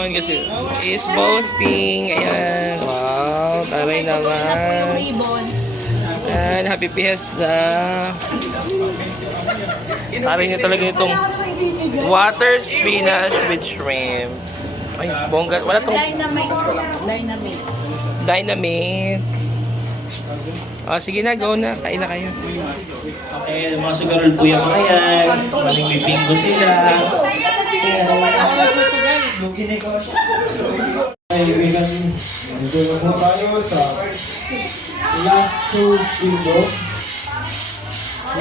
Kasi is boasting. Ayan. Wow, taray naman. Ayan, happy fiesta. Taray niya talaga itong water spinach with shrimp. Ay, bongga. Wala tong dynamite. Oh, sige na, go na. Kain na kayo. Okay, mga sugarol po yung mga yan. Maling may bingo sila. Kaibigan, dito na po tayo sa last two bingo.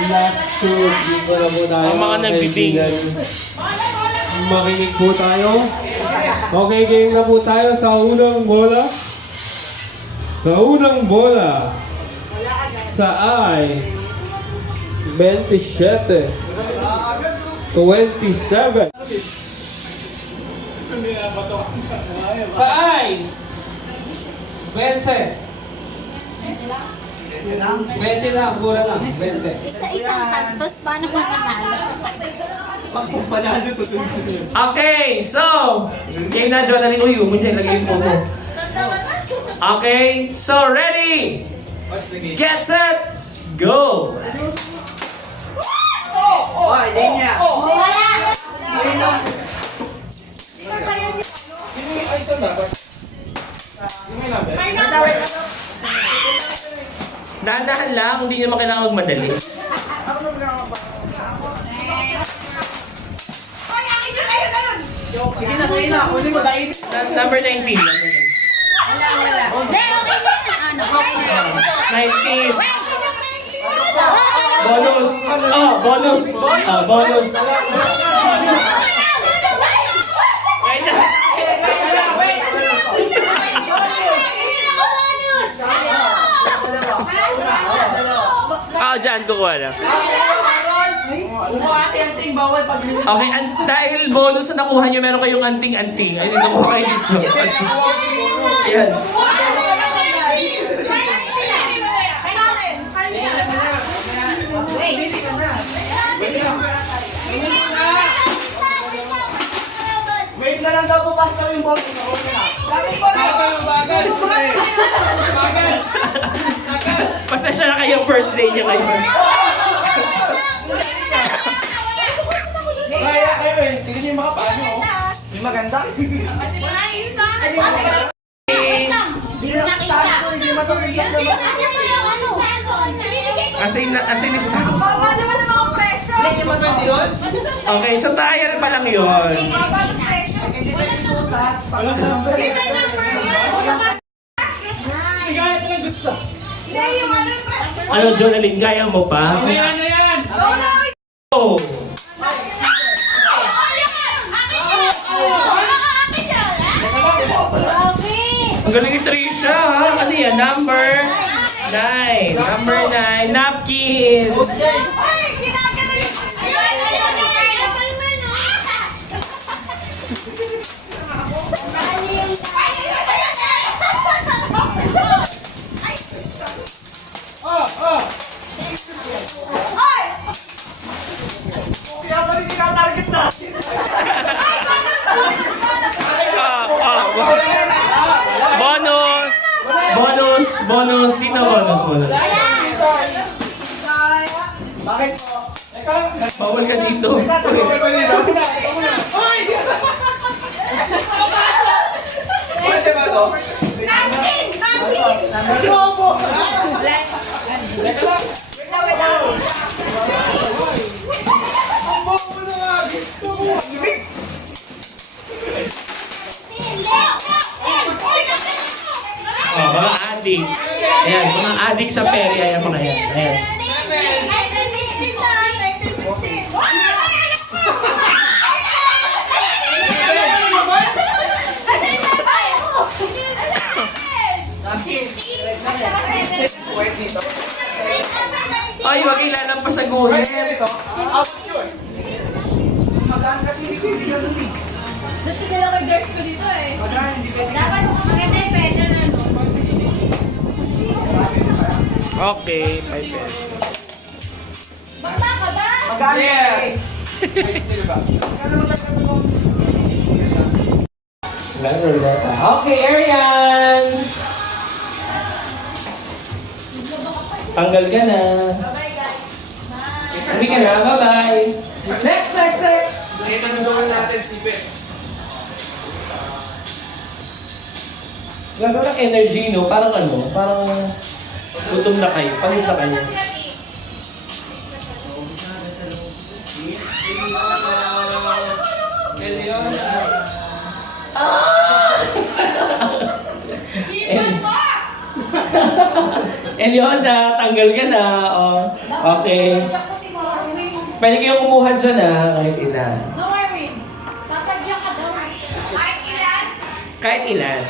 Last two bingo na po tayo. Ang mga nagbibingo. Makinig po tayo. Okay, game na po tayo sa unang bola. Sa unang bola. Sa I 27 27 sa I 20 20 lang, mura lang, 20. Isa-isang kantos, paano mananalo? Okay, so, game na dyan natin uyo. Muna ilagay yung photo. Okay, so ready? Get set, go! Dahan-dahan lang, hindi nyo kailangan magmadali. Sige na, sige na. Uli mo, dahil. Number 19. Wala. Hindi, okay na. Ano, okay na. 19. Bonus. Oh, bonus. Oh, bonus. Wait na. Ah, dyan, kukuha na. Ate-anting bawal pag Okay, dahil bonus na nakuha nyo, meron kayong anting-anting. Ay, nakuha kayo dito. Ayan. Wait na lang daw po, pastor yung boss. Pasensya na kayo first day niya ngayon. Kaya kayo eh. Tignan niyo yung mga paano. Yung maganda. Asin is Baba naman ang mga presyo. Hindi mo sa yun? Okay, so trial pa lang yun. Baba ng presyo. Hindi, yung ano yung presyo. Ano, Jonalyn, kaya mo pa? Ayan, ayan. Oh! Ang galing ni Trisha, ha? Ano yan? Number 9. Number 9. Napkins. Ay, ginagano yung... Kaya pala tinatarget natin. Bonus! Bonus! Bonus! Dito bonus! Bonus! Bakit po? Bawal ka dito. Bawal ba nila? Hoy! Pwede ba to? Lobo! Wait lang! Ang bobo na nga! Oh, mga adik. Ayan, mga adik sa peri. Ayan, mga yan. Ayan. Ay, wag ilalampas sa guhit. Magaan kasi hindi ko bigyan nun eh. Dati ka lang mag-guest ko dito eh. Magaan, hindi ko Dapat maganda yung presyo na no. Okay, 5 pesos. Bakla ka ba? magaan. Yes! Sino ba? Magkano magkano mo? Walang ruleta. Okay, Arian! Tanggal ka na. Bye-bye, guys. Sabi ka na, bye-bye. Next, next, next! Nakita na gawin natin, sipit. Gano'n ng energy, no? Parang ano, parang gutom na kayo, palit na kayo. Eliona, tanggal ka na. Oh. Okay. Pwede kayong kumuha dyan kahit ilan. No, Irene. Dapat diyan ka daw. Kahit ilan.